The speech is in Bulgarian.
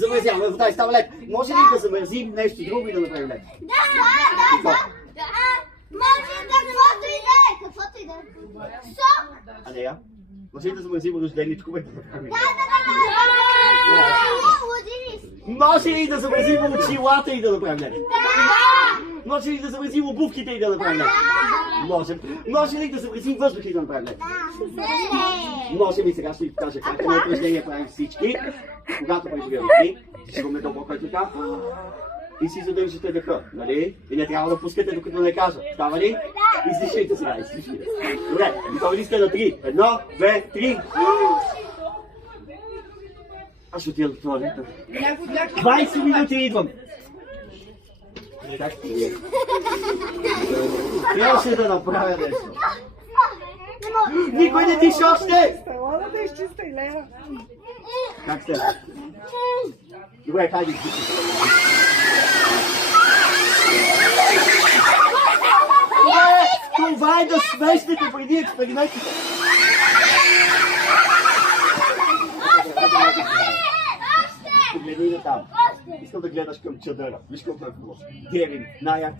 Замразяваме вода и става лед. Може ли да замразим нещо друго и да направим лед? Да. Може каквото и да е. Сок. А не я? Може ли да замразим рожденичко и да направим лед? Може ли да замразим очилата и да направим лед? Може ли да замразим обувките и да направим лед? Можем. Може ли да замразим въздуха и да направим лед? Можем и сега ще ви покажа как това упражнение правим всички. Когато прибираме, ще го дълбоко така и си задържате дъха, нали? И не трябва да пускате докато не кажа. Става ли? Излишайте сега, излишайте. Добре, готови ли сте на 3? 1, 2, 3. Аз ще отида до туалета. 20 минути идвам. Как ти? Трябваше да направя нещо. Никой не диша още! Стела да изчиста и лева. Как сте? Добре, хайде изчисти. Това е да сместите преди експериментите. Погледни на там. Искам да гледаш към чадъра. Виж колко е хубаво. Герин, най-як